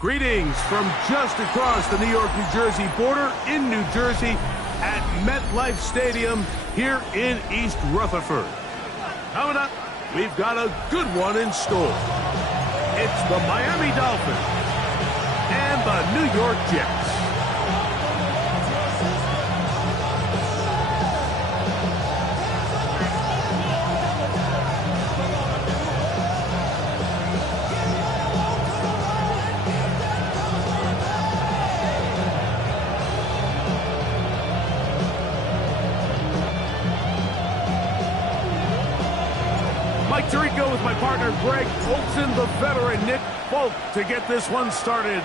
Greetings from just across the New York-New Jersey border in New Jersey at MetLife Stadium here in East Rutherford. Coming up, we've got a good one in store. It's the Miami Dolphins and the New York Jets. Mike Tirico with my partner Greg Olson, the veteran Nick Folk to get this one started.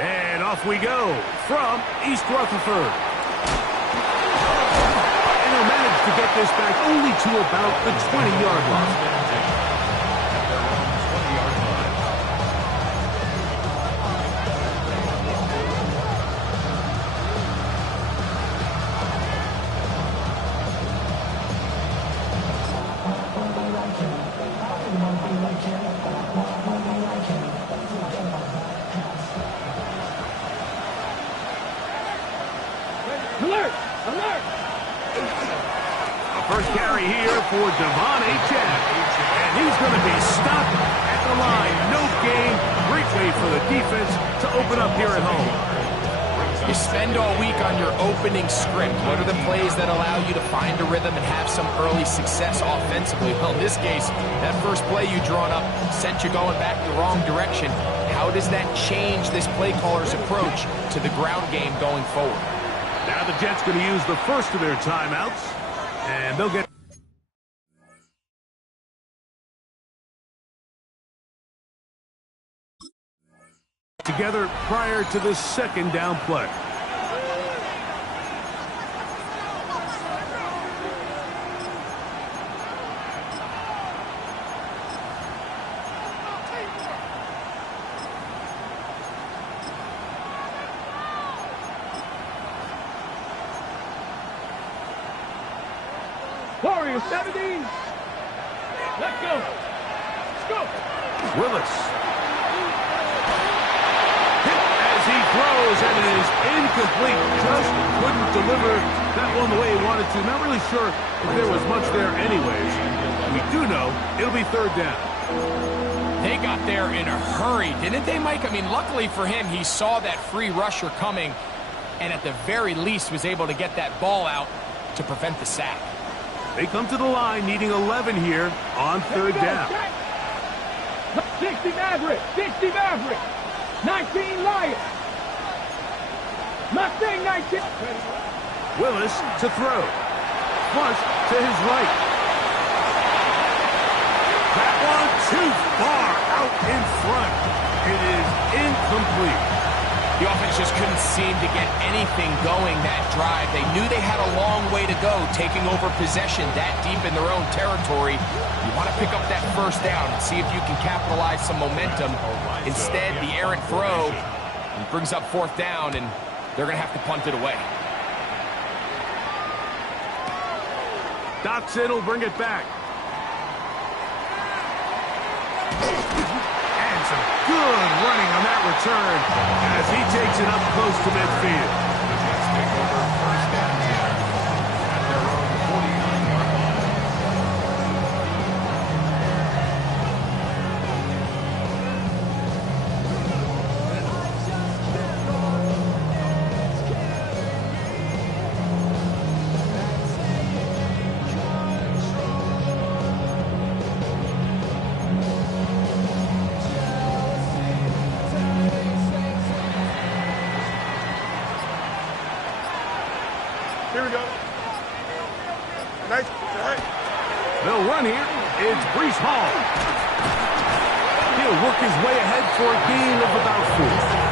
And off we go from East Rutherford. And he'll manage to get this back only to about the 20-yard line. Alert! Alert! A first carry here for Devon Achane. And he's going to be stopped at the line. No gain. Great way for the defense to open up here at home. You spend all week on your opening script. What are the plays that allow you to find a rhythm and have some early success offensively? Well, in this case, that first play you drawn up sent you going back the wrong direction. How does that change this play caller's approach to the ground game going forward? Now the Jets going to use the first of their timeouts, and they'll get together prior to the second down play. Warriors 17. Let's go. Let's go. Willis. Hit as he throws, and it is incomplete. Just couldn't deliver that one the way he wanted to. Not really sure if there was much there anyways. We do know it'll be third down. They got there in a hurry, didn't they, Mike? I mean, luckily for him, he saw that free rusher coming and at the very least was able to get that ball out to prevent the sack. They come to the line needing 11 here on third down. 60 Maverick, 60 Maverick, 19 Lions. Mustang 19. Willis to throw. Flush to his right. That one too far out in front. It is incomplete. The offense just couldn't seem to get anything going that drive. They knew they had a long way to go, taking over possession that deep in their own territory. You want to pick up that first down and see if you can capitalize some momentum. Instead, the errant throw brings up fourth down, and they're going to have to punt it away. Dotson will bring it back. And some good running on that return as he takes it up close to midfield. The Jets take over first down here at their own 49-yard line. Here we go. Nice. All right. They'll run here. It's Brees Hall. He'll work his way ahead for a gain of about 4.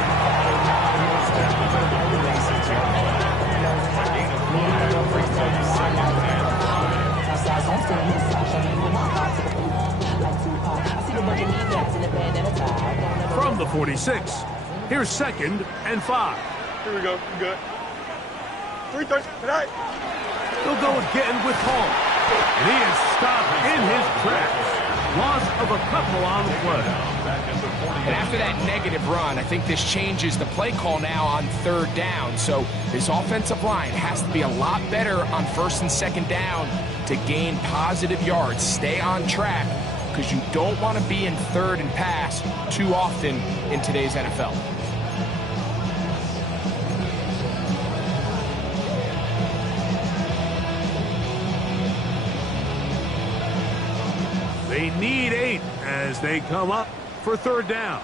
From the 46, here's 2nd and 5. Here we go. You good. 3-30. Tonight. He'll go again with Hall. And he is stopped in his tracks. Loss of a couple on the play. And after that negative run, I think this changes the play call now on 3rd down. So this offensive line has to be a lot better on 1st and 2nd down to gain positive yards. Stay on track, because you don't want to be in 3rd and pass too often in today's NFL. They need 8 as they come up for 3rd down.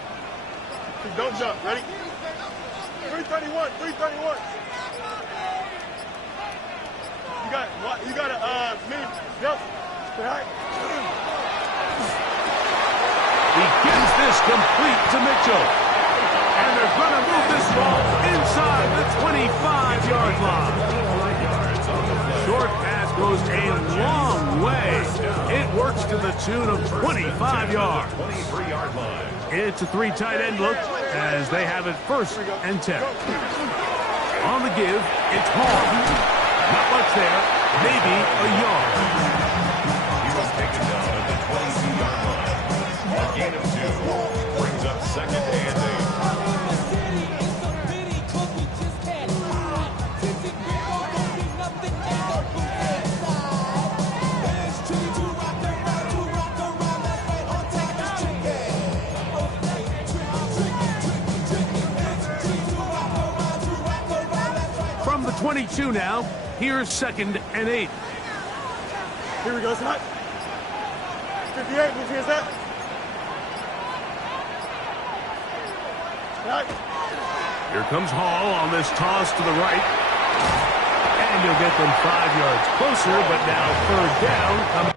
Don't jump. Ready? 331. 331. You got a mini jump. Tonight. He gives this complete to Mitchell. And they're going to move this ball inside the 25-yard line. Short pass goes a long way. It works to the tune of 25 yards. It's a 3 tight end look as they have it 1st and 10. On the give, it's Hall. Not much there, maybe a yard. He was taken down at the 22-yard line. A gain of 2 brings up 2nd and 8. From the 22 now, here's 2nd and 8. Here we go. Tonight. 58. Who's here's that? Tonight. Here comes Hall on this toss to the right. And he'll get them 5 yards closer, but now 3rd down.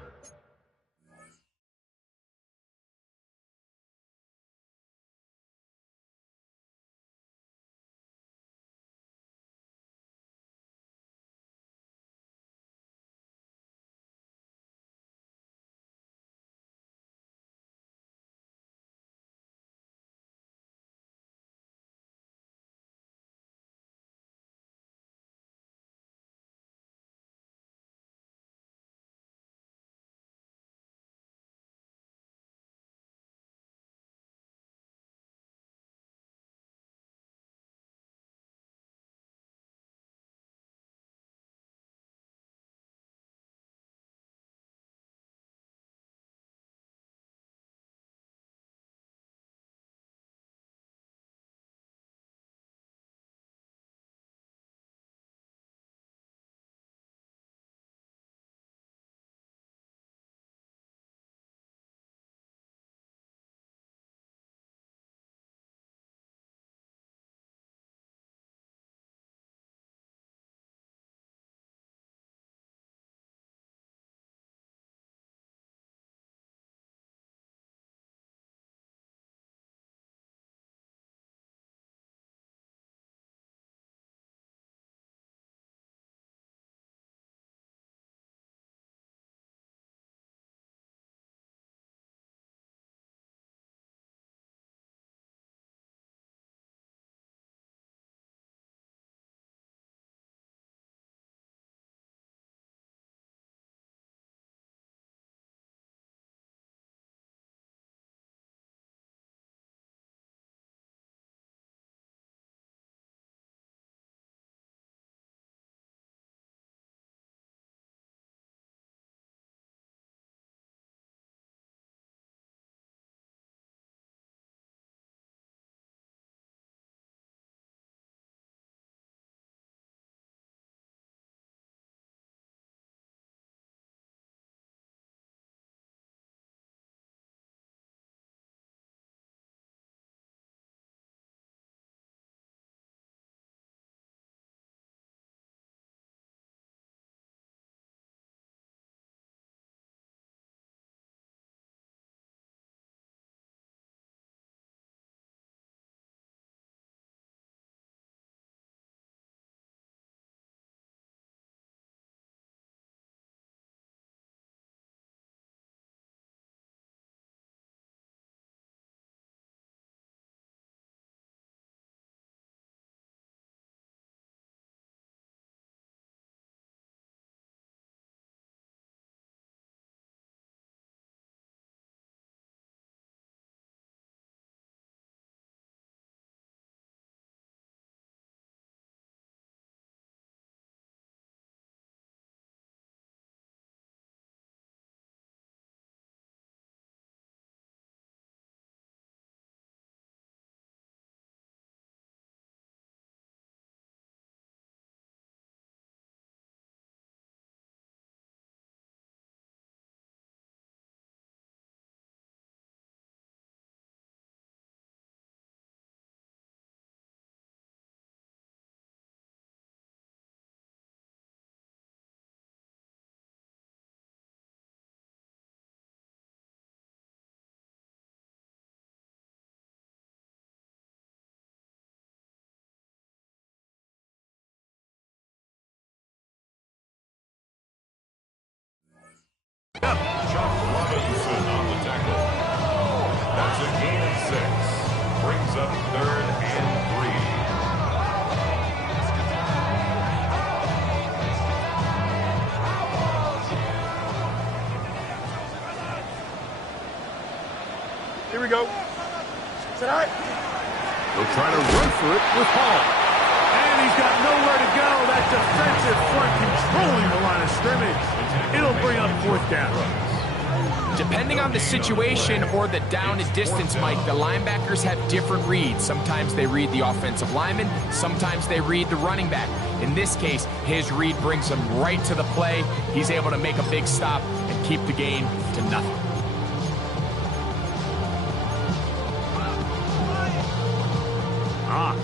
Here we go. Sit high. He'll try to run for it with Hall. And he's got nowhere to go. That defensive front controlling the line of scrimmage. It'll bring up 4th down. Depending on the situation or the down and distance, Mike, the linebackers have different reads. Sometimes they read the offensive lineman, sometimes they read the running back. In this case, his read brings him right to the play. He's able to make a big stop and keep the gain to nothing.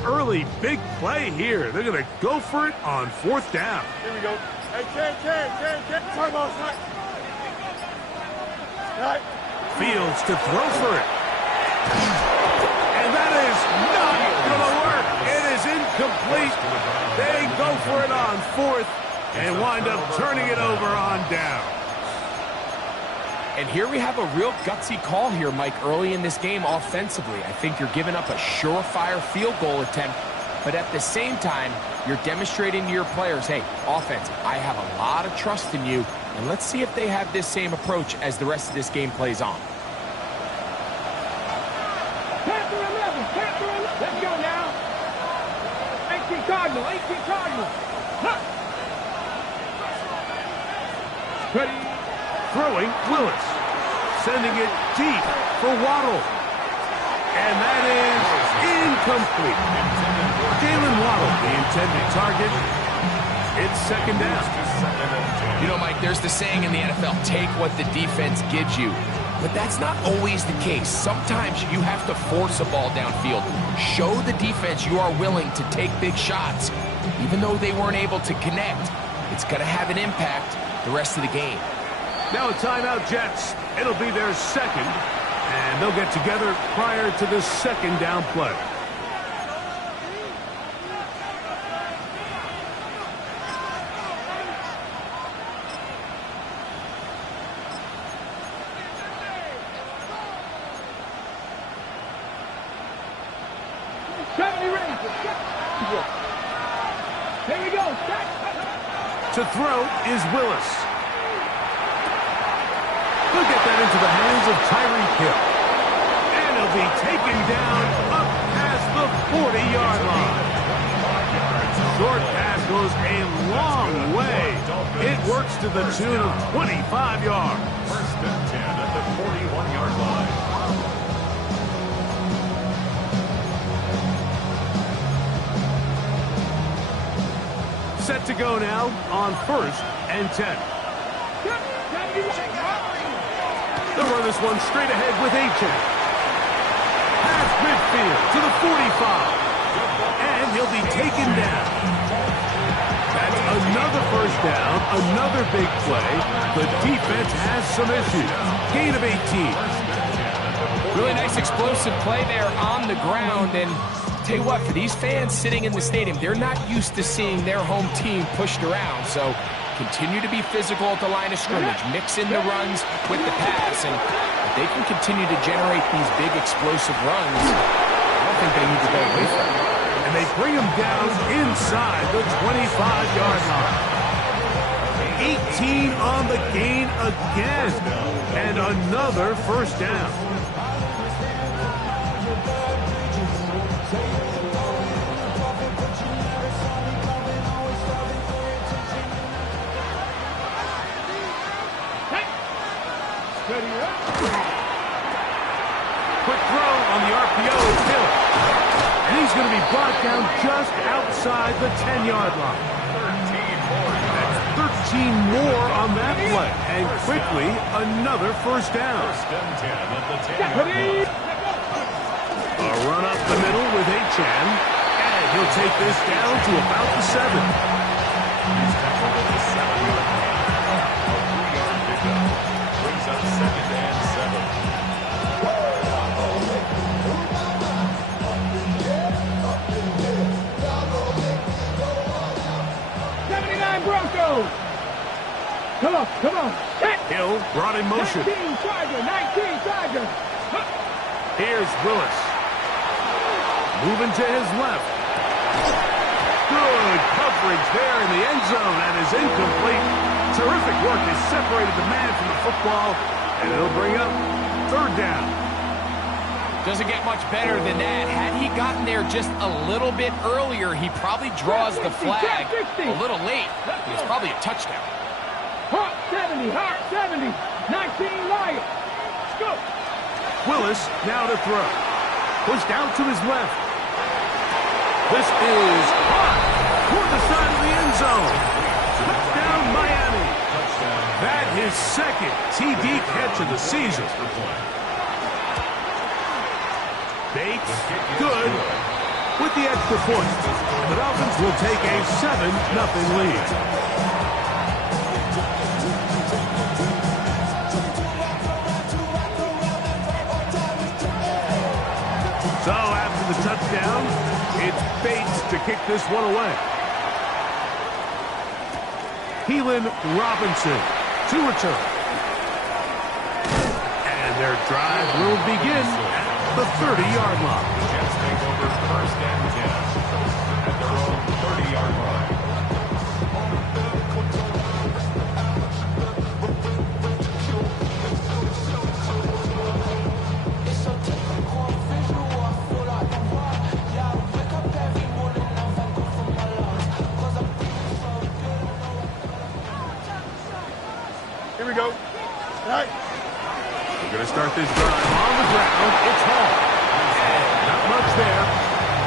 Early big play here. They're going to go for it on 4th down. Here we go. Hey, Ken. Time off, right? Right. Fields to throw for it. And that is not going to work. It is incomplete. They go for it on 4th and wind up turning it over on down. And here we have a real gutsy call here, Mike, early in this game offensively. I think you're giving up a surefire field goal attempt, but at the same time, you're demonstrating to your players, hey, offense, I have a lot of trust in you, and let's see if they have this same approach as the rest of this game plays on. Panther 11, Panther 11. Let's go now. 18 Cardinal, 18 Cardinal. Huh. Ready. Throwing Willis. Sending it deep for Waddle. And that is incomplete. Jalen Waddle, the intended target. It's 2nd down. You know, Mike, there's the saying in the NFL, take what the defense gives you. But that's not always the case. Sometimes you have to force a ball downfield. Show the defense you are willing to take big shots. Even though they weren't able to connect, it's going to have an impact the rest of the game. Now a timeout, Jets. It'll be their 2nd, and they'll get together prior to the 2nd down play. Here we go. To throw is Willis. He'll get that into the hands of Tyreek Hill. And he'll be taken down up past the 40-yard line. Short pass goes a long way. It works to the tune of 25 yards. 1st and 10 at the 41-yard line. Set to go now on 1st and 10. They'll run this one straight ahead with Achan. Past midfield to the 45. And he'll be taken down. That's another 1st down, another big play. The defense has some issues. Gain of 18. Really nice explosive play there on the ground. And tell you what, for these fans sitting in the stadium, they're not used to seeing their home team pushed around. So continue to be physical at the line of scrimmage. Mix in the runs with the pass. And if they can continue to generate these big explosive runs, I don't think they need to go away from it. And they bring him down inside the 25-yard line. 18 on the gain again. And another 1st down. Quick throw on the RPO, Hill. And he's going to be brought down just outside the 10-yard line. 13 more on that play. And quickly, another 1st down. 1st and 10 at the 10-yard line. A run up the middle with Achan. And he'll take this down to about the 7. He's tackled at the 7-yard line. A 3-yard pickup. Brings up 2nd and 7. Broncos. Come on. Hill brought in motion. 19 Chargers. Here's Willis. Moving to his left. Good coverage there in the end zone. That is incomplete. Terrific work. They separated the man from the football, and it'll bring up 3rd down. Doesn't get much better than that. Had he gotten there just a little bit earlier, he probably draws the flag a little late. It's probably a touchdown. Hot 70, hot 70. 19 Lions. Let's go. Willis now to throw. Pushed out to his left. This is hot toward the side of the end zone. Touchdown, Miami. That his second TD catch of the season. Bates, good, with the extra point. The Dolphins will take a 7-0 lead. So after the touchdown, it's Bates to kick this one away. Keelan Robinson to return. And their drive will begin at the 30-yard line. The Jets take over 1st and 10 at their own 30-yard line. Here we go. All right. We're going to start this drive on the ground. It's Hall. And not much there.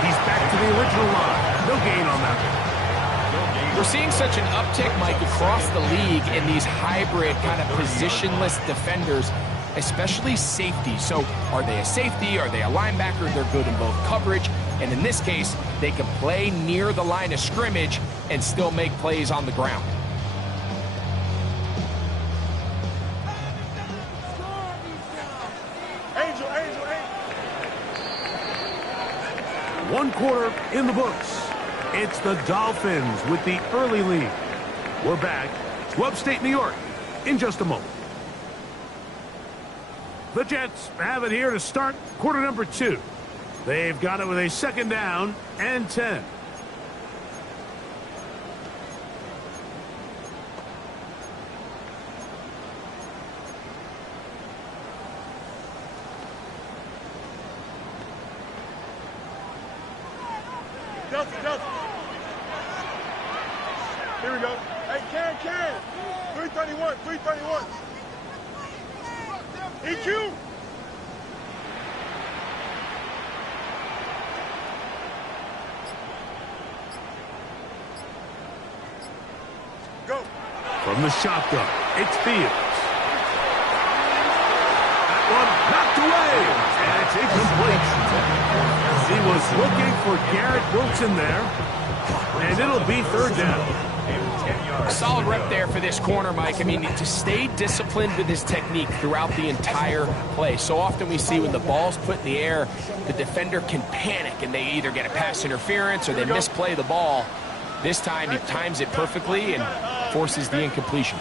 He's back to the original line. No gain on that one. We're seeing such an uptick, Mike, across the league in these hybrid kind of positionless defenders, especially safety. So are they a safety? Are they a linebacker? They're good in both coverage. And in this case, they can play near the line of scrimmage and still make plays on the ground. One quarter in the books. It's the Dolphins with the early lead. We're back to upstate New York in just a moment. The Jets have it here to start quarter number 2. They've got it with a 2nd down and 10. Here we go. Hey, Can. 331. EQ. Go. From the shotgun, it's Fields. That one knocked away, and it's incomplete. He was looking for Garrett Wilson there, and it'll be 3rd down. A solid rep there for this corner, Mike. I mean, to stay disciplined with his technique throughout the entire play. So often we see when the ball's put in the air, the defender can panic, and they either get a pass interference or they misplay the ball. This time, he times it perfectly and forces the incompletion.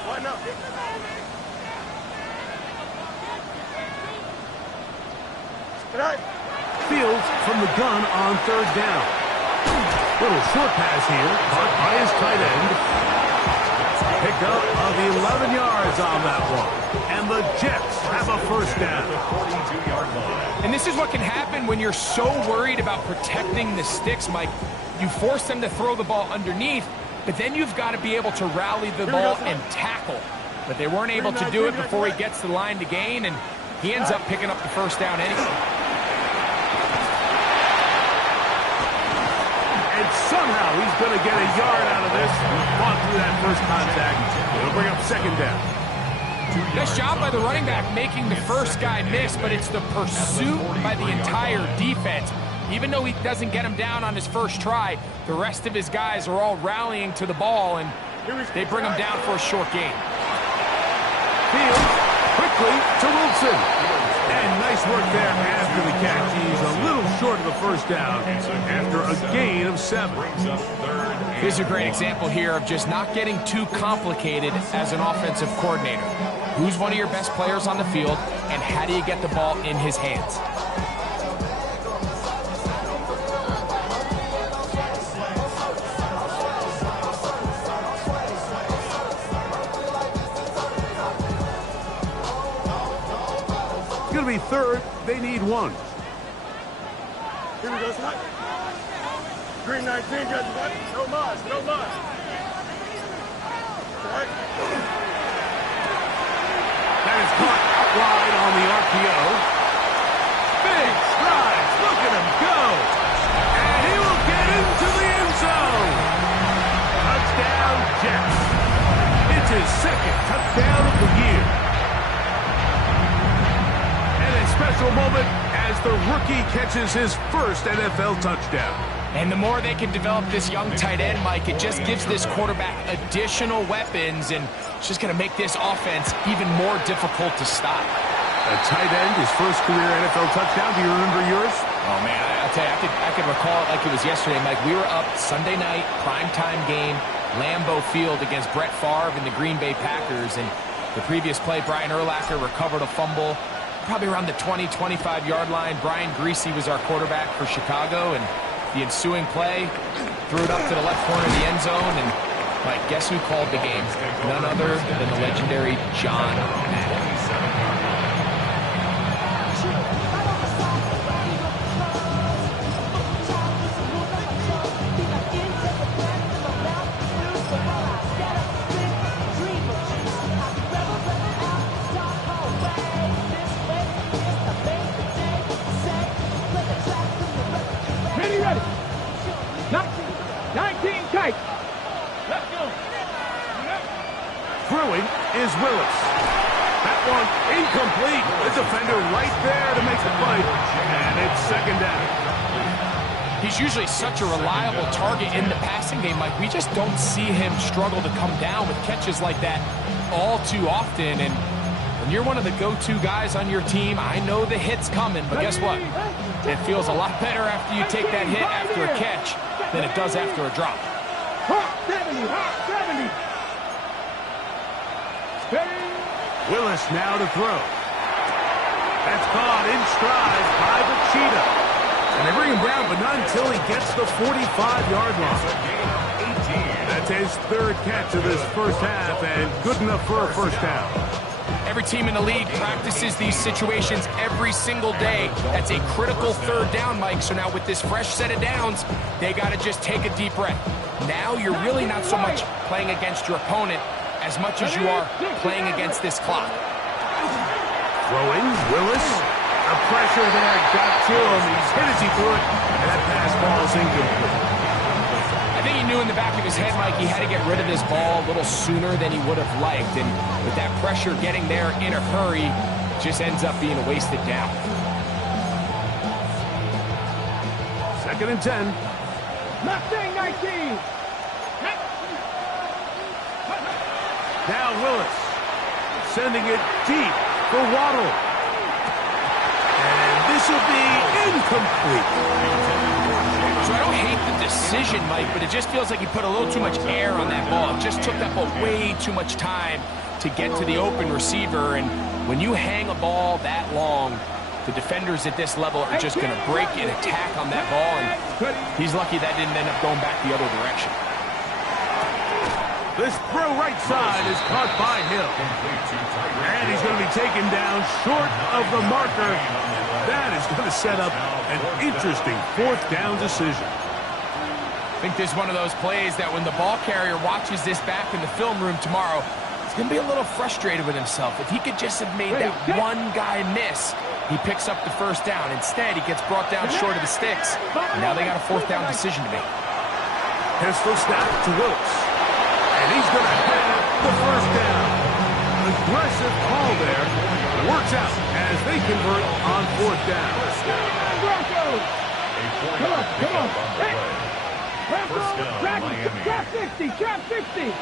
Fields from the gun on 3rd down. Little short pass here, caught by his tight end. Pick up of 11 yards on that one. And the Jets have a 1st down. And this is what can happen when you're so worried about protecting the sticks, Mike. You force them to throw the ball underneath, but then you've got to be able to rally the ball and tackle. But they weren't able to do it before he gets to the line to gain, and he ends up picking up the 1st down anyway. And somehow he's going to get a yard out of this. Fought through that first contact. It'll bring up 2nd down. Nice job by the running back making the first guy miss, but it's the pursuit by the entire defense. Even though he doesn't get him down on his first try, the rest of his guys are all rallying to the ball, and they bring him down for a short gain. Fields quickly to Wilson. And nice work there after the catch. He's a little short of the 1st down after a gain of 7. Here's a great example here of just not getting too complicated as an offensive coordinator. Who's one of your best players on the field, and how do you get the ball in his hands? It's going to be 3rd. They need 1. Here we go, son. Green 19, judges, what? No mud, no mud. Right. That is caught out wide on the RPO. Big strides. Look at him go. And he will get into the end zone. Touchdown, Jets. It's his second touchdown of the year. And a special moment as the rookie catches his first NFL touchdown. And the more they can develop this young tight end, Mike, it just gives this quarterback additional weapons, and it's just going to make this offense even more difficult to stop. A tight end, his first career NFL touchdown. Do you remember yours? Oh, man, I'll tell you, I could recall it like it was yesterday, Mike. We were up Sunday night, primetime game, Lambeau Field against Brett Favre and the Green Bay Packers, and the previous play, Brian Urlacher recovered a fumble probably around the 20, 25-yard line. Brian Greasy was our quarterback for Chicago, and the ensuing play, threw it up to the left corner of the end zone, and Mike, guess who called the game? None other than the legendary John Madden. Ready. 19 tight. Let's go. Throwing is Willis. That one incomplete. The defender right there to make the play. And it's second down. He's usually such a reliable target in the passing game, Mike. We just don't see him struggle to come down with catches like that all too often. And when you're one of the go-to guys on your team, I know the hit's coming, but guess what? It feels a lot better after you take that hit after a catch than it does after a drop. Hot 70. Steady. Willis now to throw. That's caught in stride by the Cheetah. And they bring him down, but not until he gets the 45-yard line. That's his third catch of this first half, and good enough for a first down. Every team in the league practices these situations every single day. That's a critical third down, Mike. So now with this fresh set of downs, they got to just take a deep breath. Now you're really not so much playing against your opponent as much as you are playing against this clock. Throwing, Willis. The pressure there got to him. He's hit as he threw it, and that pass ball is incomplete. I think he knew in the back of his head, Mike, he had to get rid of this ball a little sooner than he would have liked. And with that pressure getting there in a hurry, just ends up being a wasted down. Second and 10. Mustang 19. Now Willis sending it deep for Waddle. And this will be incomplete. So I don't hate the decision, Mike, but it just feels like he put a little too much air on that ball. It just took that ball way too much time to get to the open receiver. And when you hang a ball that long, the defenders at this level are just going to break and attack on that ball. And he's lucky that didn't end up going back the other direction. This throw right side is caught by Hill. And he's going to be taken down short of the marker. That is going to set up an interesting fourth down decision. I think this is one of those plays that when the ball carrier watches this back in the film room tomorrow, he's going to be a little frustrated with himself. If he could just have made that one guy miss, he picks up the first down. Instead, he gets brought down short of the sticks. And now they got a fourth down decision to make. Pistol snap to Willis. And he's going to have the first down. Aggressive call there. Works out as they convert on fourth down. Come on. Hey. Trap 60.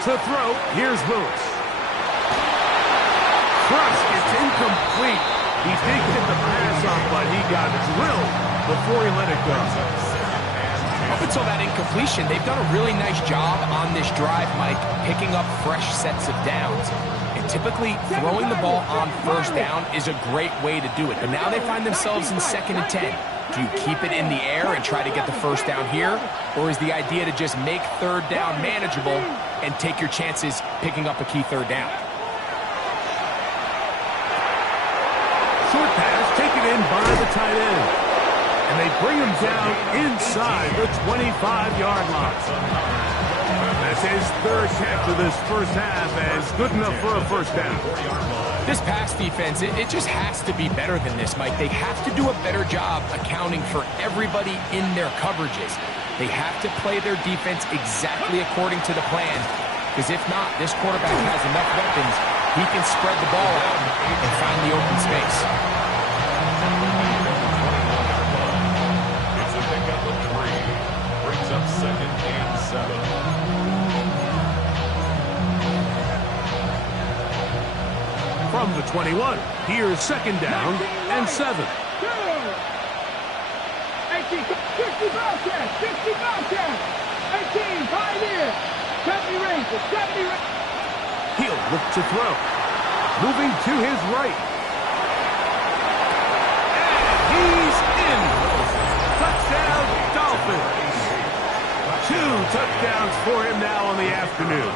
To throw, here's Lewis. Thrust, it's incomplete. He did get the pass off, but he got drilled before he let it go. Up until that incompletion, they've done a really nice job on this drive, Mike, picking up fresh sets of downs. And typically, throwing the ball on first down is a great way to do it. But now they find themselves in 2nd and 10. Do you keep it in the air and try to get the first down here? Or is the idea to just make third down manageable and take your chances picking up a key third down? Short pass taken taken by the tight end. And they bring him down inside the 25-yard line. That's his third catch of this first half, and good enough for a first down. This pass defense, it just has to be better than this, Mike. They have to do a better job accounting for everybody in their coverages. They have to play their defense exactly according to the plan, because if not, this quarterback has enough weapons. He can spread the ball out and find the open space. It's a pickup of 3. Brings up 2nd and 7. From the 21, here's 2nd down and 7. 50 Bobcats, 50 Bobcats, 18, Pioneer, 70 Rangers, 70 Rangers. He'll look to throw. Moving to his right. And he's in. Touchdown, Dolphins. 2 touchdowns for him now on the afternoon.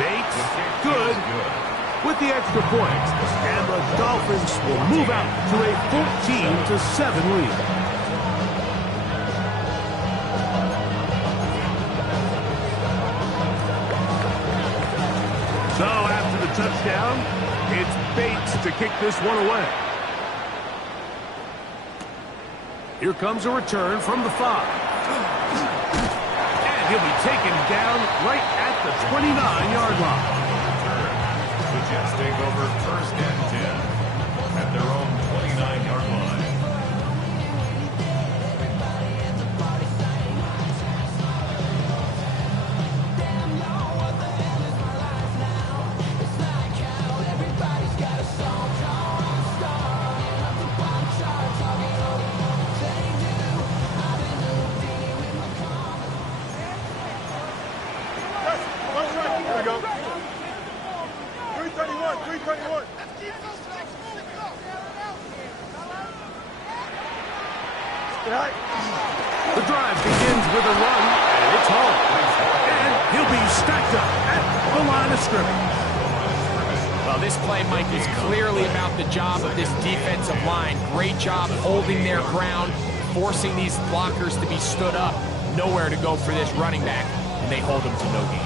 Bates, good, with the extra point. And the Dolphins will move out to a 14-7 lead. So after the touchdown, it's Bates to kick this one away. Here comes a return from the 5. And he'll be taken down right at the 29-yard line. The Jets take over 1st and 10 at their own 29-yard line. Here we go. 321, 321. The drive begins with a run, and it's home. And he'll be stacked up at the line of scrimmage. Well, this play, Mike, is clearly about the job of this defensive line. Great job holding their ground, forcing these blockers to be stood up. Nowhere to go for this running back, and they hold him to no gain.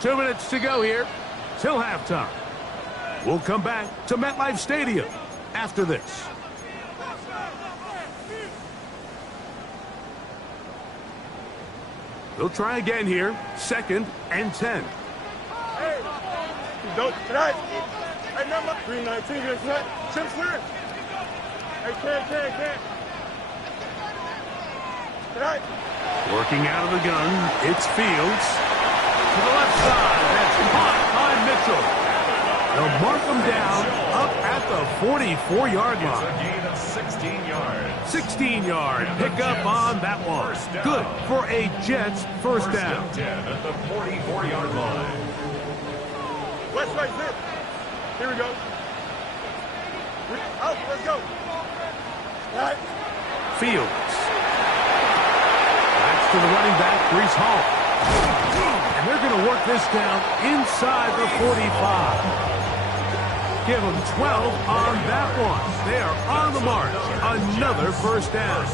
2 minutes to go here till halftime. We'll come back to MetLife Stadium after this. They'll try again here, 2nd and 10. Hey, don't tonight. Hey, number 319 here tonight. Chip clear. Hey, can't. Tonight. Working out of the gun, it's Fields. To the left side, that's caught by Mitchell. They'll mark him down up at the 44-yard It's a line. gain of 16 yards. 16-yard pickup on that one. Good for a Jets first down. 10 at the 44-yard line. West right zip. Here we go. Out, let's go. All right. Fields. That's to the running back, Breece Hall. And they're going to work this down inside the 45. Give them 12 on that one. They are on the march. Another first down.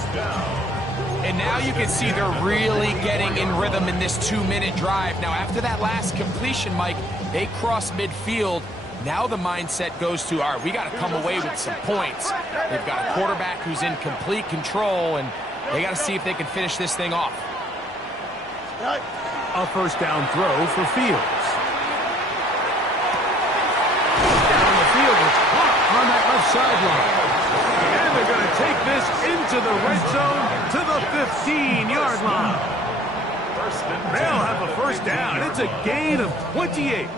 And now you can see they're really getting in rhythm in this 2-minute drive. Now, after that last completion, Mike, they cross midfield. Now the mindset goes to, all right, we got to come away with some points. They've got a quarterback who's in complete control, and they got to see if they can finish this thing off. A first down throw for Fields. Down the field, it's caught on that left sideline. And they're going to take this into the red zone to the 15-yard line. They'll have a first down. It's a gain of 28.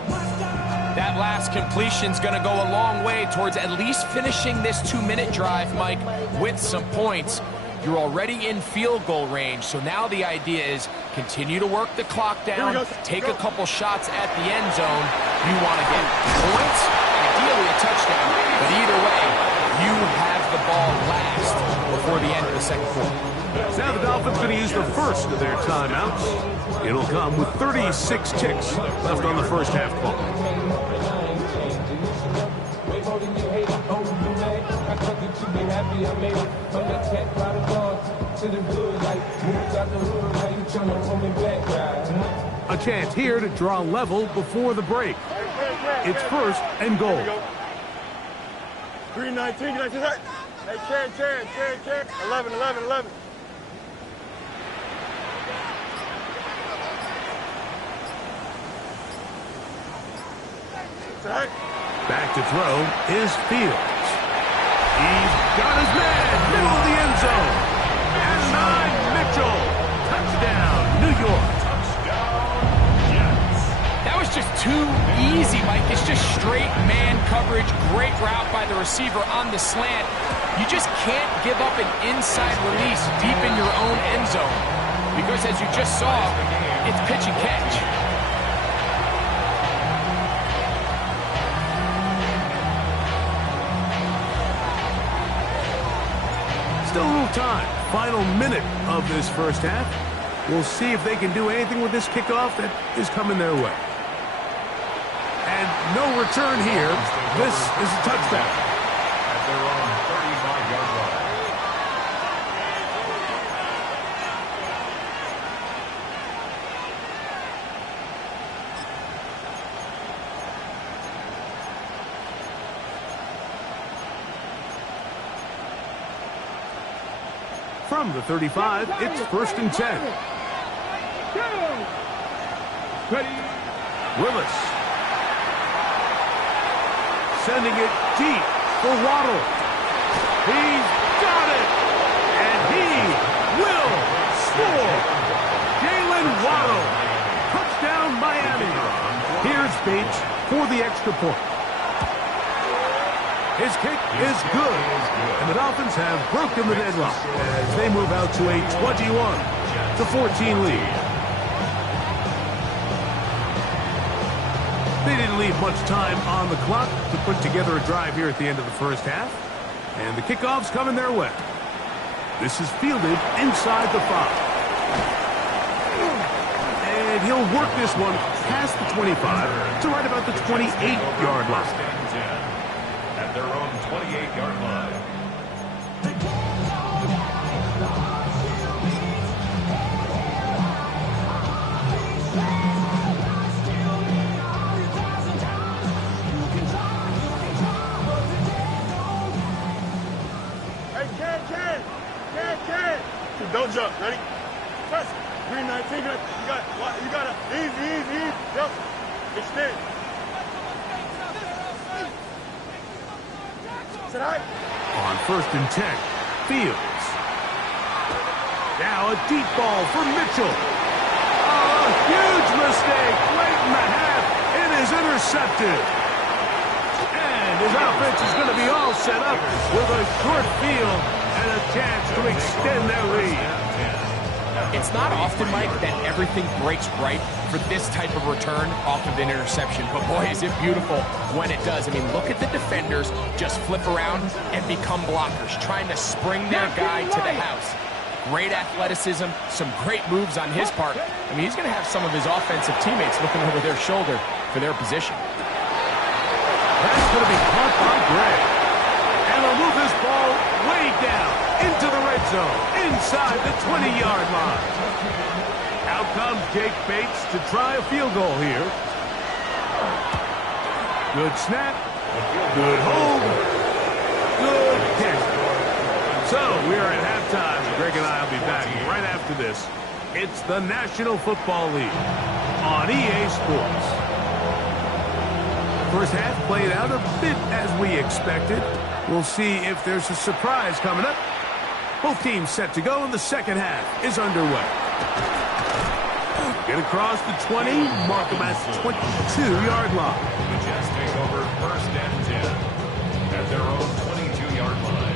That last completion's going to go a long way towards at least finishing this 2-minute drive, Mike, with some points. You're already in field goal range, so now the idea is continue to work the clock down, take a couple shots at the end zone. You want to get points, ideally a touchdown, but either way, you have the ball last before the end of the second quarter. Now the Dolphins going to use the first of their timeouts. It'll come with 36 ticks left on the first half clock. A chance here to draw level before the break. It's first and goal. 319, get that. Hey, Chan. 11. Back to throw is Fields. He's got his man, middle of the end zone. And 9, Mitchell. Touchdown, New York. That was just too easy, Mike. It's just straight man coverage. Great route by the receiver on the slant. You just can't give up an inside release deep in your own end zone. Because as you just saw, it's pitch and catch. Still a little time. Final minute of this first half. We'll see if they can do anything with this kickoff that is coming their way. And no return here. This is a touchdown. At their own 35-yard line. From the 35, it's first and 10. Ready. Willis. Sending it deep for Waddle. He's got it. And he will score. Jalen Waddle. Touchdown, Miami. Here's Bates for the extra point. His kick is good, and the Dolphins have broken the deadlock as they move out to a 21-14 lead. They didn't leave much time on the clock to put together a drive here at the end of the first half, and the kickoff's coming their way. This is fielded inside the 5. And he'll work this one past the 25 to right about the 28-yard line. At their own 28-yard line. Hey, Chan. Don't jump. Ready? Press. 319. You got it. Easy. Yep. Extend. On first and 10, Fields. Now a deep ball for Mitchell. A huge mistake late in the half. It is intercepted. And his offense is going to be all set up with a short field and a chance to extend their lead. It's not often, Mike, that everything breaks right for this type of return off of an interception. But boy, is it beautiful when it does. I mean, look at the defenders just flip around and become blockers, trying to spring their guy to the house. Great athleticism, some great moves on his part. I mean, he's going to have some of his offensive teammates looking over their shoulder for their position. That's going to be caught by Gray. And they'll move this ball way down into the red zone, inside the 20-yard line. Out comes Jake Bates to try a field goal here. Good snap, good hold, good kick. So we're at halftime. Greg and I will be back right after this. It's the National Football League on EA Sports. First half played out a bit as we expected. We'll see if there's a surprise coming up. Both teams set to go, and the second half is underway. Get across the 20, mark them at the 22-yard line. The Jets take over first and 10 at their own 22-yard line.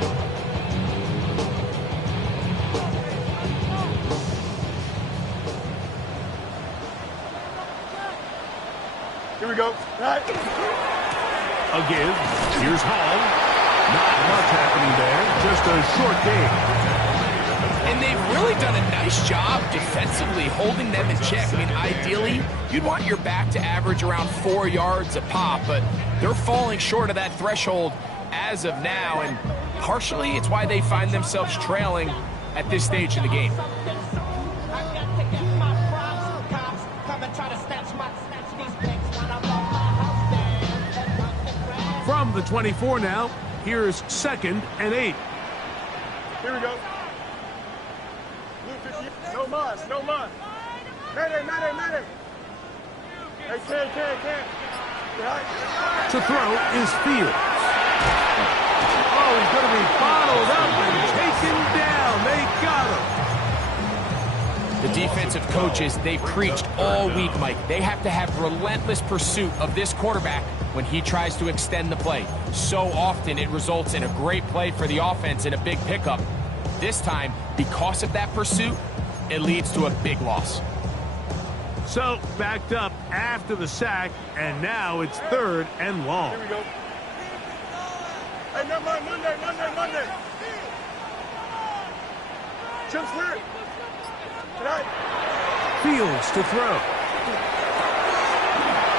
Here we go. Right. A give. Here's Hall. Not much happening there. Just a short game. And they've really done a nice job defensively holding them in check. I mean, ideally, you'd want your back to average around 4 yards a pop, but they're falling short of that threshold as of now, and partially it's why they find themselves trailing at this stage of the game. From the 24 now, here's 2nd and 8. Here we go. Blue 50. No mas, no mas. Mayday. Hey, can. To throw is Fields. Oh, he's going to be bottled up and taken down. They got him. The defensive coaches, they've preached all week, Mike. They have to have relentless pursuit of this quarterback when he tries to extend the play. So often it results in a great play for the offense and a big pickup. This time, because of that pursuit, it leads to a big loss. So, backed up after the sack, and now it's 3rd and long. Here we go. Hey, no, Monday. Chimps clear. Tonight. Fields to throw.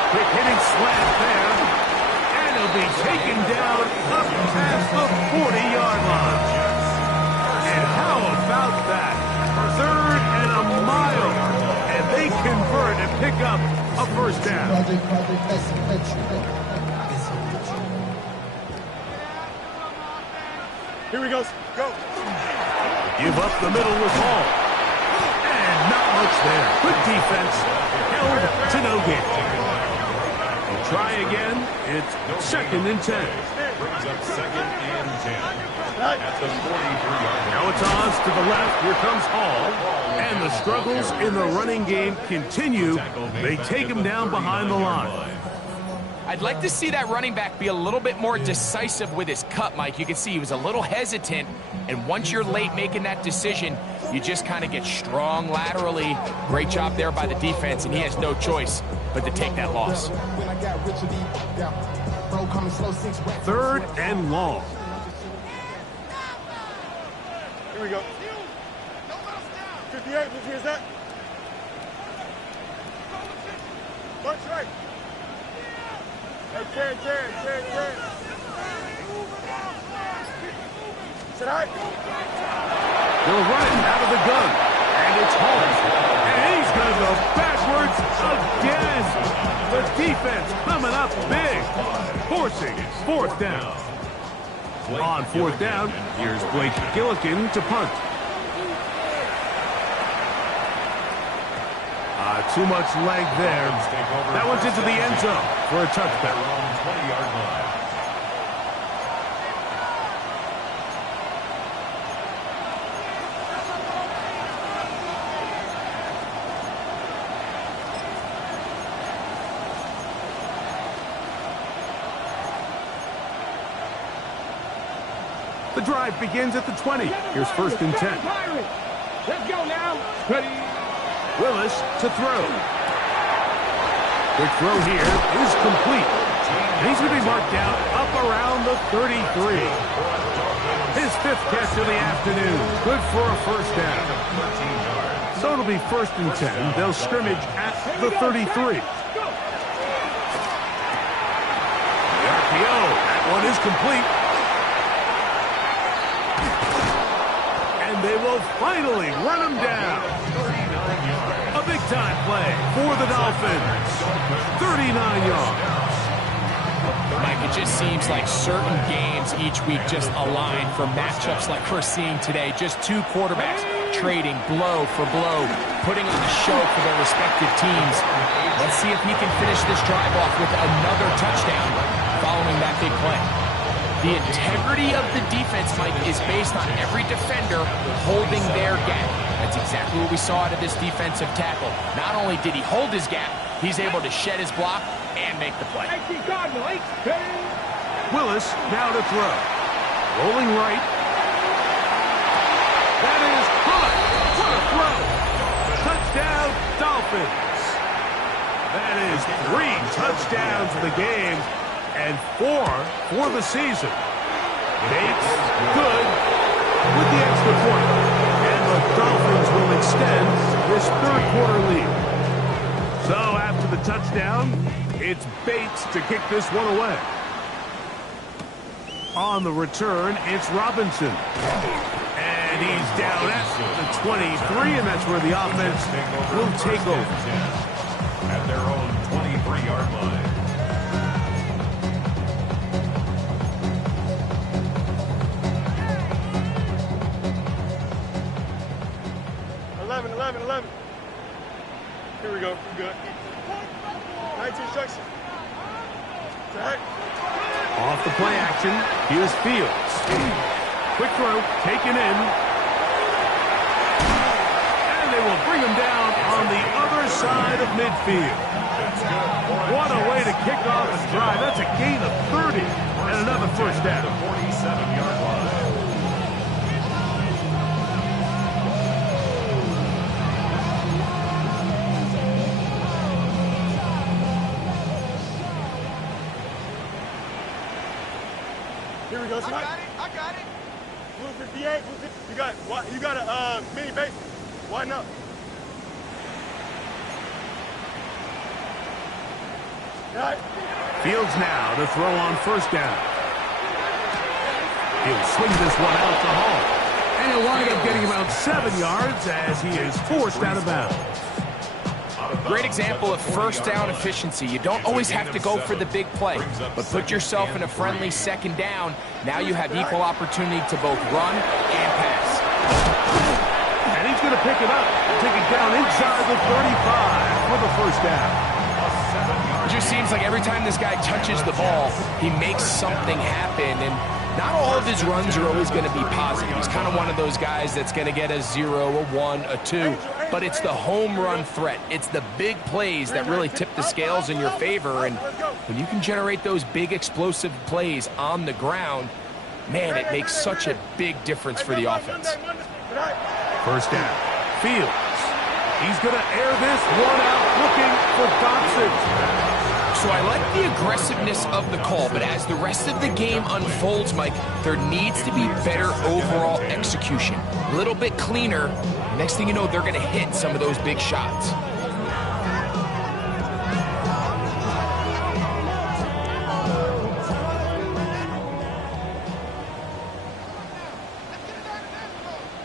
Quick hitting slant there. And he'll be taken down up past the 40-yard line. And how about that? 3rd and a mile. And they convert and pick up a first down. Here we go. Go. Give up the middle with Hall. And not much there. Good defense. Held to no gain. They'll try again. It's 2nd and 10. Brings up 2nd and 10. At the 43-yard line. Now it's Oz to the left. Here comes Hall. And the struggles in the running game continue. They take him down behind the line. I'd like to see that running back be a little bit more decisive with his cut, Mike. You can see he was a little hesitant, and once you're late making that decision, you just kind of get strong laterally. Great job there by the defense, and he has no choice but to take that loss. 3rd and long. Here we go. 58, which is that? Bunch right. Hey, Ken. Sit high. They'll run it out of the gun. And it's home. And he's going to go backwards again. The defense coming up big. Forcing 4th down. On 4th down, here's Blake Gillikin to punt. Too much leg there. That one's into the end zone for a touchdown. 20-yard line. The drive begins at the 20. Here's 1st and 10. Let's go now. Ready. Willis to throw. Quick throw here is complete. And he's going to be marked down up around the 33. His 5th catch of the afternoon. Good for a first down. So it'll be 1st and 10. They'll scrimmage at the 33. The RPO. That one is complete. And they will finally run him down. A big-time play for the Dolphins. 39 yards. Mike, it just seems like certain games each week just align for matchups like we're seeing today. Just two quarterbacks trading blow for blow, putting on a show for their respective teams. Let's see if he can finish this drive off with another touchdown following that big play. The integrity of the defense, Mike, is based on every defender holding their gap. That's exactly what we saw out of this defensive tackle. Not only did he hold his gap, he's able to shed his block and make the play. Willis now to throw. Rolling right. That is caught. What a throw. Touchdown, Dolphins. That is 3 touchdowns in the game and 4 for the season. Bates, good, with the extra point. And the Dolphins will extend this third quarter lead. So after the touchdown, it's Bates to kick this one away. On the return, it's Robinson. And he's down at the 23, and that's where the offense will take over. At their own 23-yard line. 11. Here we go. We're good. 19 instruction. Tag. Off the play action, here's Fields. Quick throw, taken in. And they will bring him down on the other side of midfield. What a way to kick off a drive. That's a gain of 30 and another first down. 47-yard line. Here we go. I got it. Blue 58. You got a mini base. Why not? Right. Fields now to throw on first down. He'll swing this one out to Hall. And he'll wind up getting about 7 yards as he is forced out of bounds. Great example of first down efficiency. You don't always have to go for the big play, but put yourself in a friendly second down. Now you have equal opportunity to both run and pass. And he's going to pick it up, take it down inside the 35 for the first down. It just seems like every time this guy touches the ball, he makes something happen, and not all of his runs are always going to be positive. He's kind of one of those guys that's going to get a 0, a 1, a 2, but it's the home run threat. It's the big plays that really tip the scales in your favor, and when you can generate those big explosive plays on the ground, man, it makes such a big difference for the offense. First down, Fields. He's going to air this one out looking for Dotson. So I like the aggressiveness of the call, but as the rest of the game unfolds, Mike, there needs to be better overall execution. A little bit cleaner. Next thing you know, they're going to hit some of those big shots.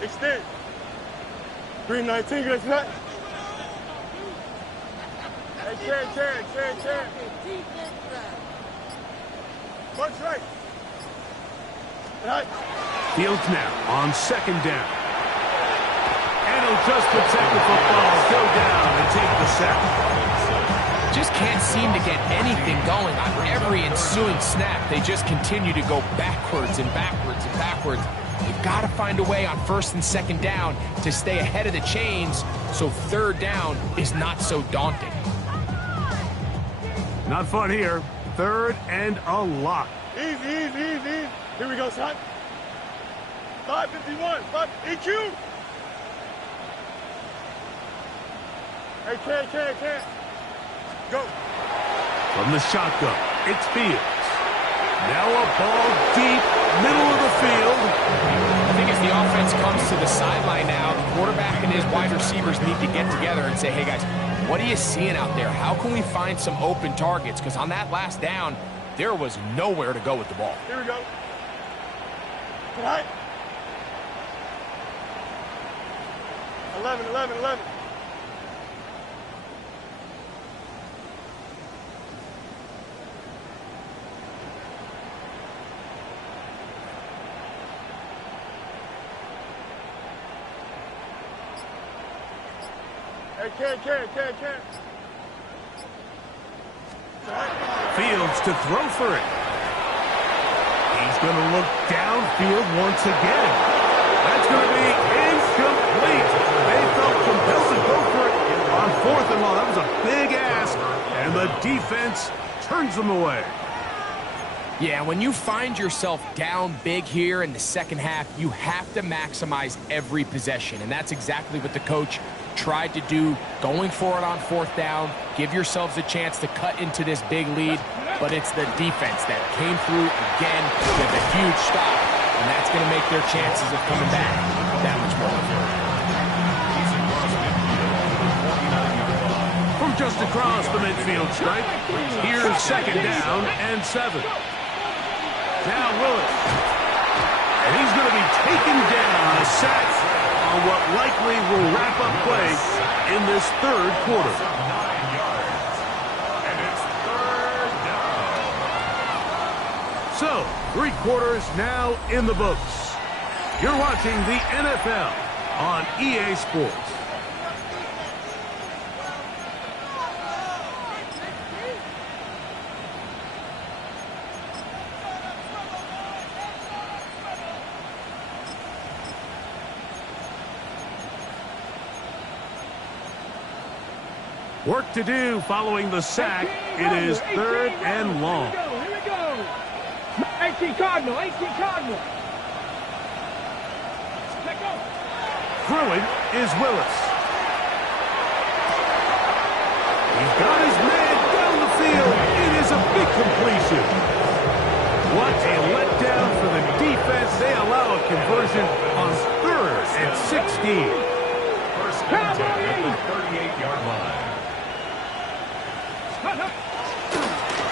Extend. 319, good night. Hey, Chad. Punch right. Fields now on second down. And he'll just protect the football, go down and take the sack. Just can't seem to get anything going on every ensuing snap. They just continue to go backwards and backwards and backwards. You've got to find a way on first and second down to stay ahead of the chains so third down is not so daunting. Not fun here. Third and a lot. Easy. Here we go, son. 551. EQ. Hey, can't. Go. From the shotgun, it's Fields. Now a ball deep, middle of the field. I think as the offense comes to the sideline now, the quarterback and his wide receivers need to get together and say, hey, guys, what are you seeing out there? How can we find some open targets? Because on that last down, there was nowhere to go with the ball. Here we go. Right. 11. Hey, can't. Fields to throw for it. He's going to look downfield once again. That's going to be incomplete. They felt compelled to go for it on fourth and long. That was a big ask, and the defense turns them away. Yeah, when you find yourself down big here in the second half, you have to maximize every possession, and that's exactly what the coach tried to do, going for it on fourth down, give yourselves a chance to cut into this big lead. but it's the defense that came through again with a huge stop, and that's going to make their chances of coming back that much more important. From just across the midfield stripe, here's second down and 7. Now Willis. And he's going to be taken down, a sack on what likely will wrap up play in this third quarter. And it's third down. So, 3 quarters now in the books. You're watching the NFL on EA Sports. Work to do following the sack. It is third and long. Here we go. 18 Cardinal, 18 Cardinal. Let go. Throwing is Willis. He's got his man down the field. It is a big completion. What a letdown for the defense. They allow a conversion on 3rd and 16. First and 10 at the 38-yard line.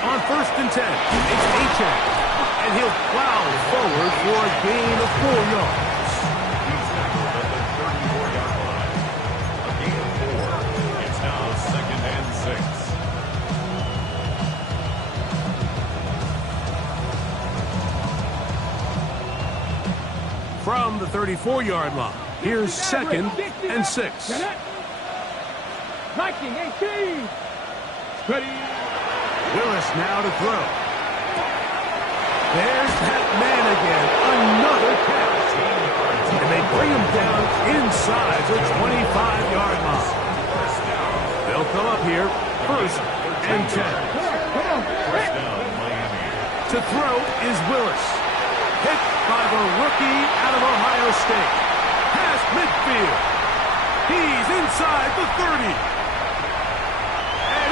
On 1st and 10, it's Achek, and he'll plow forward for a gain of 4 yards. He's tackled at the 34-yard line. A gain of 4. It's now second and 6. From the 34-yard line, here's second and 6. 19, 18. Ready. Willis now to throw. There's that man again. Another catch. And they bring him down inside the 25-yard line. They'll come up here, 1st and 10. First down, Miami. To throw is Willis. Hit by the rookie out of Ohio State. Past midfield. He's inside the 30.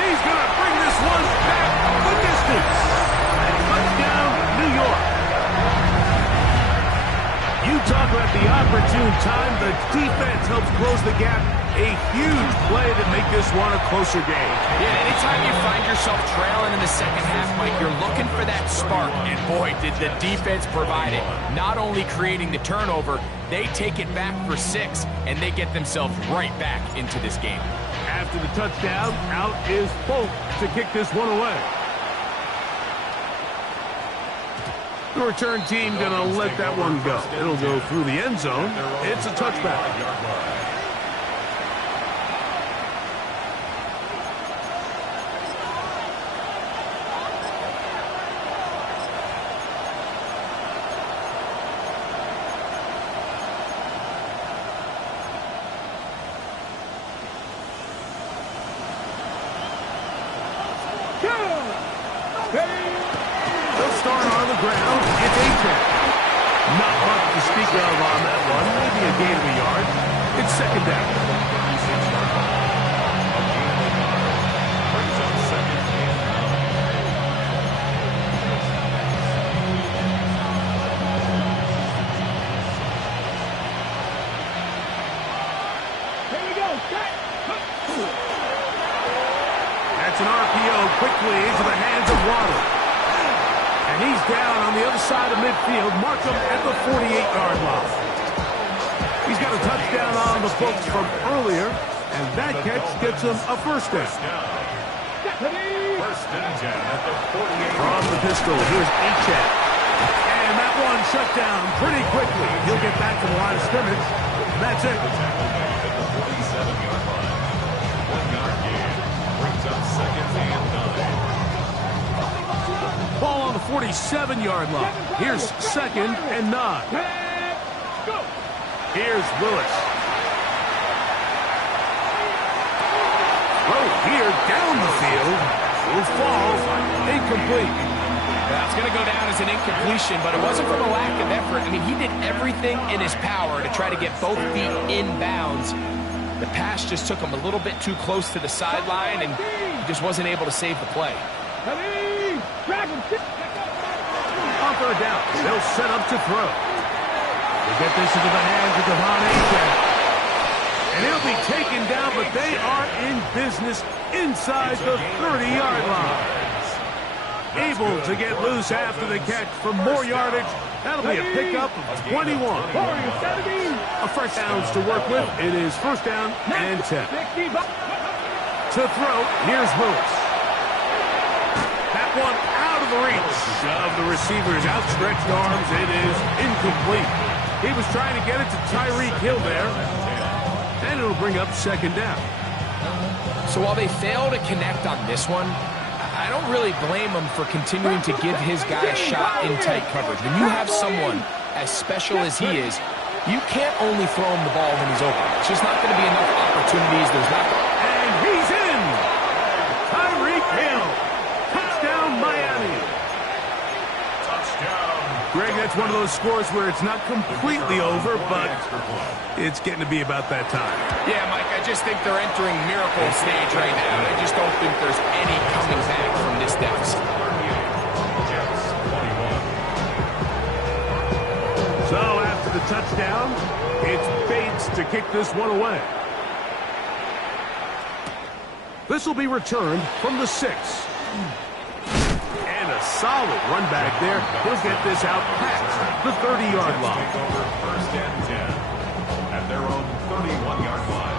He's going to bring this one back the distance. Touchdown, New York. You talk about the opportune time. The defense helps close the gap. A huge play to make this one a closer game. Yeah, anytime you find yourself trailing in the second half, Mike, you're looking for that spark. And boy, did the defense provide it. Not only creating the turnover, they take it back for 6, and they get themselves right back into this game. After the touchdown, out is Folk to kick this one away. The return team going to let that one go. It'll go through the end zone. It's a touchback. They'll start on the ground. It's Achek. Not much to speak of on that one. Maybe a gain of a yard. It's second down. Brings up second and 9. Here we go. Set. That's an RPO quickly into the hands of Waddle. And he's down on the other side of midfield. Mark him at the 48-yard line. He's got a touchdown on the books from earlier, and that catch gets him a first down. first and 10 at the 48. From the pistol, here's Achek. And that one shut down pretty quickly. He'll get back to the line of scrimmage. That's it. Tackle made at the 47-yard line. 1-yard gain. Brings up second and 9. Ball on the 47-yard line. Here's second and 9. Here's Willis. Throw here down the field. Will fall. Incomplete. That's going to go down as an incompletion, but it wasn't from a lack of effort. I mean, he did everything in his power to try to get both feet in bounds. The pass just took him a little bit too close to the sideline, and he just wasn't able to save the play. Drag him. On third down, they'll set up to throw. They get this into the hands of Devon Achane. And he'll be taken down, but they are in business inside the 30-yard line. Able to get loose after the catch for more yardage. That'll be a pickup of 21. A first downs to work with. It is first down and 10. To throw, here's Willis. That one out of the reach of the receiver's outstretched arms. It is incomplete. He was trying to get it to Tyreek Hill there. And it'll bring up second down. So while they fail to connect on this one, I don't really blame him for continuing to give his guy a shot in tight coverage. When you have someone as special as he is, you can't only throw him the ball when he's open. It's just not going to be enough opportunities. There's not. And he's in! Tyreek Hill. Touchdown, Miami. Touchdown. Greg, that's one of those scores where it's not completely over, but it's getting to be about that time. Yeah, Mike, I just think they're entering miracle stage right now. I just don't think there's any coming back from this deficit. Jets 21. So after the touchdown, it's Bates to kick this one away. This will be returned from the 6. And a solid run back there. He'll get this out past the 30-yard line. Take over first and 10 at their own 31-yard line.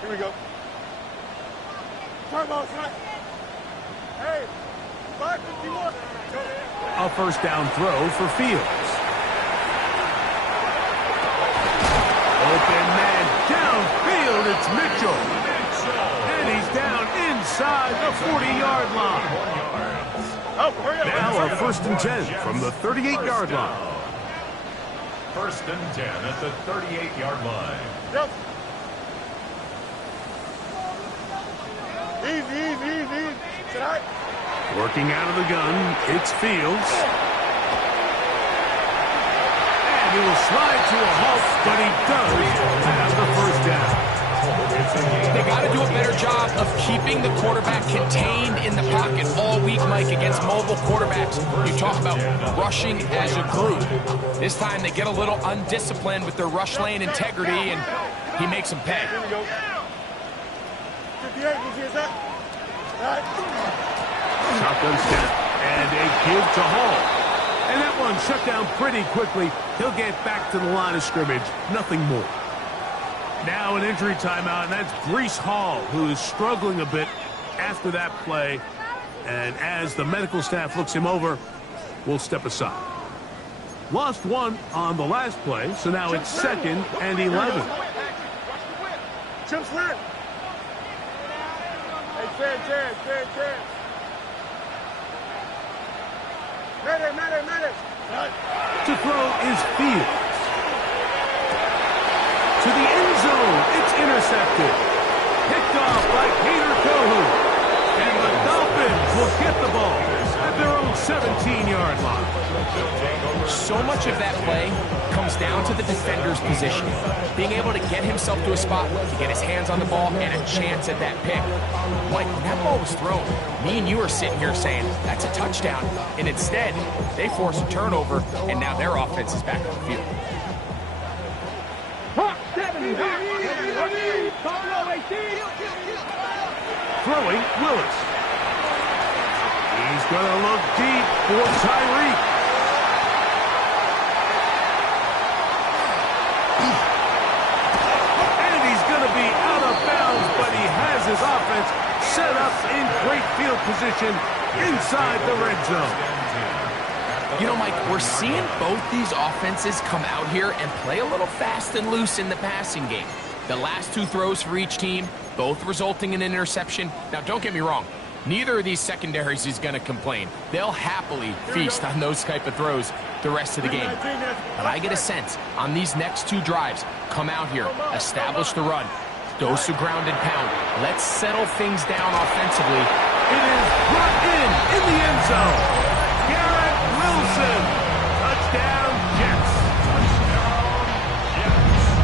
Here we go. Turbo, tonight. Hey, 551. A first down throw for Fields. Open man downfield. It's Mitchell. And he's down inside the 40-yard line. Oh, hurry up. Now a first and 10 from the 38-yard line. First and 10 at the 38-yard line. Yep. Easy. Tonight. Working out of the gun, it's Fields. And he will slide to a halt, but he does have the first down. They got to do a better job of keeping the quarterback contained in the pocket all week, Mike, against mobile quarterbacks. You talk about rushing as a group. This time they get a little undisciplined with their rush lane integrity, and he makes them pay. Here we go. 58, you see that? Right. Shotgun snap and a give to Hall. And that one shut down pretty quickly. He'll get back to the line of scrimmage. Nothing more. Now an injury timeout, and that's Breece Hall, who is struggling a bit after that play. And as the medical staff looks him over, we'll step aside. Lost one on the last play, so now it's second and 11. Chip Swear. Hey, chance. Medic. To throw is Fields. To the end zone, it's intercepted. Picked off by Peter Kohu. And the Dolphins will get the ball at their own 17-yard line. So much of that play comes down to the defender's position. Being able to get himself to a spot, to get his hands on the ball, and a chance at that pick. Like, when that ball was thrown, me and you are sitting here saying, that's a touchdown. And instead, they force a turnover, and now their offense is back on the field. Throwing, Willis. He's going to look deep for Tyreek. And he's going to be out of bounds, but he has his offense set up in great field position inside the red zone. You know, Mike, we're seeing both these offenses come out here and play a little fast and loose in the passing game. The last two throws for each team, both resulting in an interception. Now, don't get me wrong. Neither of these secondaries is going to complain. They'll happily feast on those type of throws the rest of the game. But I get a sense on these next two drives, come out here, establish the run, dose of ground and pound. Let's settle things down offensively. It is brought in the end zone. Garrett Wilson. Touchdown, Jets.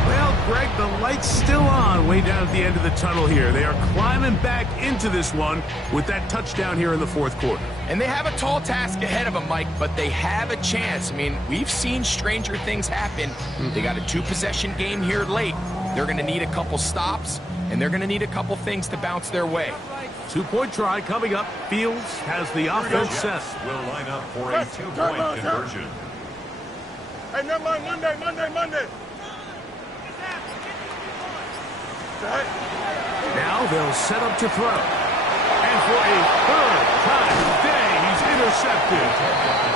Well, Greg, the light's still on way down at the end of the tunnel here. They are climbing back into this one with that touchdown here in the fourth quarter. And they have a tall task ahead of them, Mike, but they have a chance. I mean, we've seen stranger things happen. They got a 2-possession game here late. They're going to need a couple stops, and they're going to need a couple things to bounce their way. 2-point try coming up. Fields has the offense set. Will line up for a 2-point conversion. Hey, never mind, Monday. Now they'll set up to throw. And for a third time today, he's intercepted.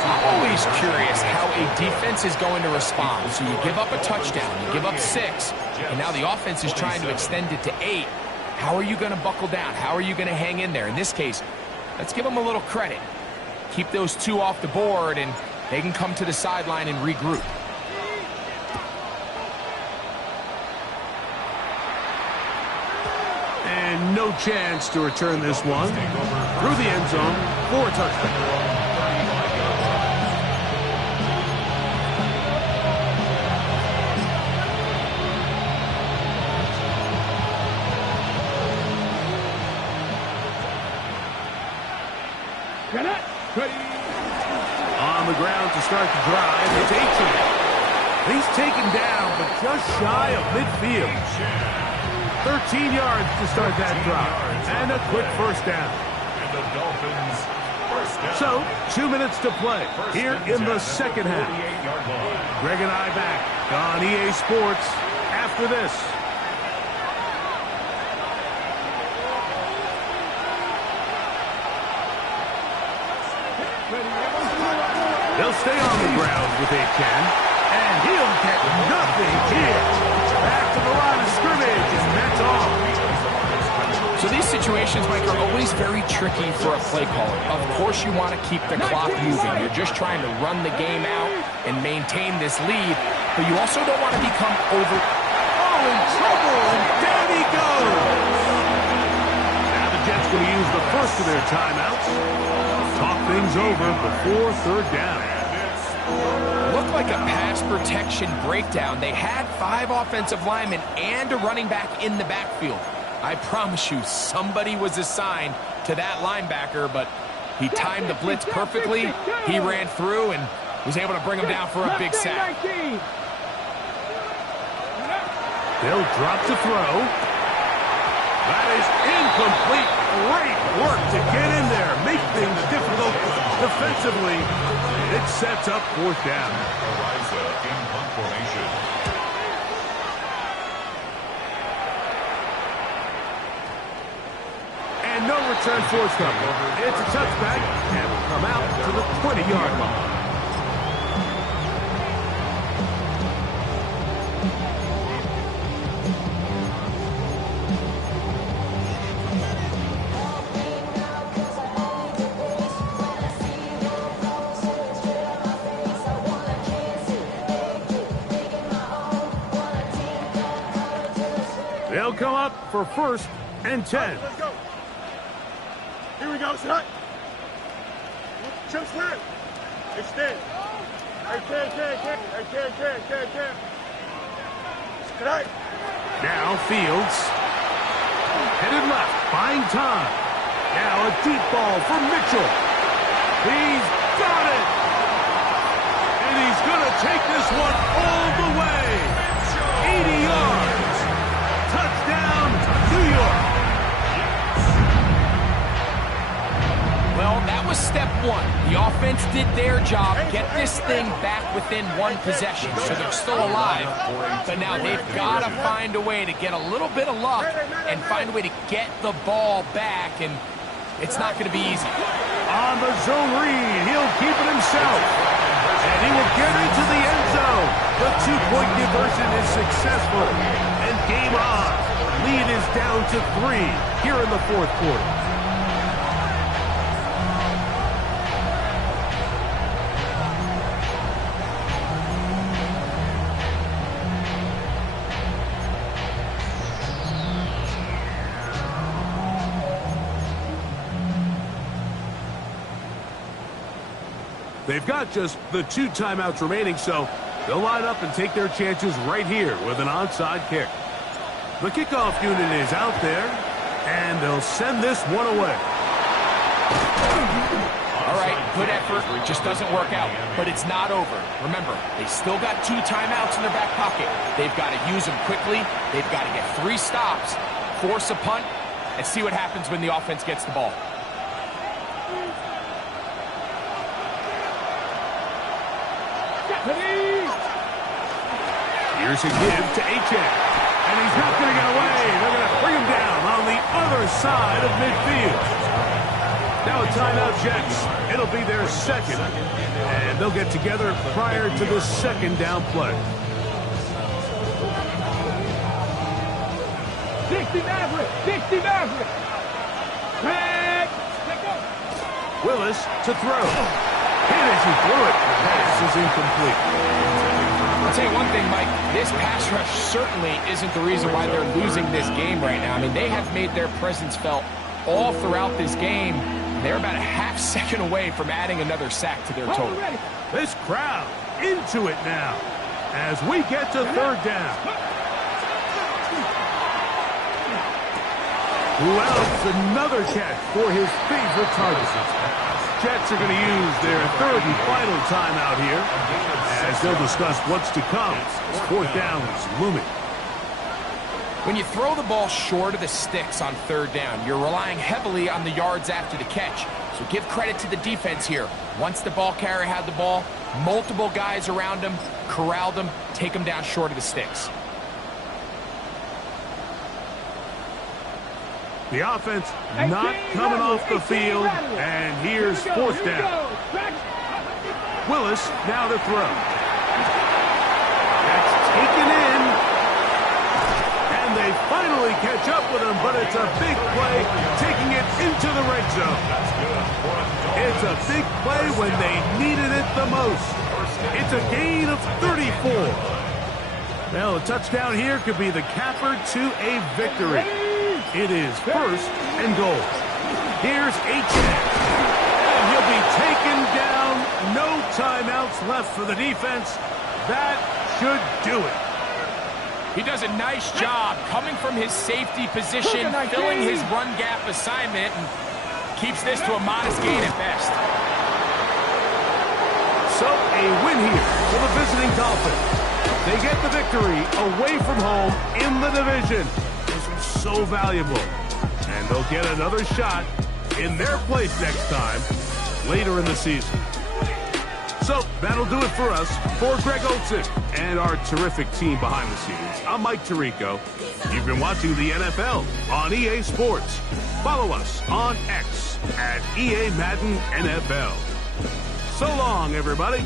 I'm always curious how a defense is going to respond. So you give up a touchdown, you give up 6, and now the offense is trying to extend it to 8. How are you going to buckle down? How are you going to hang in there? In this case, let's give them a little credit. Keep those 2 off the board, and they can come to the sideline and regroup. And no chance to return this one. Through the end zone for a touchdown. On the ground to start the drive, it's 18. He's taken down, but just shy of midfield. 13 yards to start that drive, and a quick first down. And the Dolphins first down. So, 2 minutes to play here in the second half. Greg and I back on EA Sports after this. They'll stay on the ground with a 10, and he'll get nothing here. Back to the line of scrimmage, and that's all. So these situations, Mike, are always very tricky for a play caller. Of course you want to keep the clock moving. You're just trying to run the game out and maintain this lead, but you also don't want to become over... Oh, in trouble, and down he goes. Now the Jets going to use the first of their timeouts. Talk things over before third down. Looked like a pass protection breakdown. They had 5 offensive linemen and a running back in the backfield. I promise you, somebody was assigned to that linebacker, but he timed the blitz perfectly. He ran through and was able to bring him down for a big sack. They'll drop to throw. That is incomplete. Great work to get in there, make things difficult defensively. It sets up fourth down. Ariza in punt formation. And no return forthcoming. It's a touchback, and will come out to the 20-yard line. They'll come up for first and 10. Let's go. Here we go, son. Jump slam. Extend. Hey, can. Tonight. Now Fields. Headed left, buying time. Now a deep ball for Mitchell. He's got it. And he's going to take this one all the way. 80 yards. Touchdown, New York. Well, that was step 1. The offense did their job, get this thing back within 1 possession, so they're still alive. But now they've got to find a way to get a little bit of luck and find a way to get the ball back, and it's not going to be easy. On the zone read, he'll keep it himself. And he will get into the end zone. The 2-point conversion is successful. And game on. Lead is down to 3 here in the fourth quarter. They've got just the 2 timeouts remaining, so they'll line up and take their chances right here with an onside kick. The kickoff unit is out there, and they'll send this one away. All right, good effort, just doesn't work out, but it's not over. Remember, they still got 2 timeouts in their back pocket. They've got to use them quickly. They've got to get 3 stops, force a punt, and see what happens when the offense gets the ball. Here's a give to H.A. And he's not going to get away. They're going to bring him down on the other side of midfield. Now a timeout, Jets. It'll be their second. And they'll get together prior to the second down play. 60 Maverick! 60 Maverick! Red! Willis to throw. Hit as he threw it. The pass is incomplete. I'll tell you one thing, Mike. This pass rush certainly isn't the reason why they're losing this game right now. I mean, they have made their presence felt all throughout this game. They're about a half second away from adding another sack to their total. This crowd into it now as we get to third down. Wells, another catch for his favorite target. Jets are going to use their third and final timeout here as they'll discuss what's to come. Fourth down is looming. When you throw the ball short of the sticks on third down, you're relying heavily on the yards after the catch. So give credit to the defense here. Once the ball carrier had the ball, multiple guys around him, corralled him, take him down short of the sticks. The offense not coming off the field, and here's fourth down. Willis now to throw. That's taken in, and they finally catch up with him, but it's a big play, taking it into the red zone. It's a big play when they needed it the most. It's a gain of 34. Well, a touchdown here could be the capper to a victory. It is first and goal. Here's H.A. And he'll be taken down. No timeouts left for the defense. That should do it. He does a nice job coming from his safety position, filling his run gap assignment, and keeps this to a modest gain at best. So a win here for the visiting Dolphins. They get the victory away from home in the division. This was so valuable. And they'll get another shot in their place next time later in the season. So that'll do it for us. For Greg Olson and our terrific team behind the scenes, I'm Mike Tirico. You've been watching the NFL on EA Sports. Follow us on X at EA Madden NFL. So long, everybody.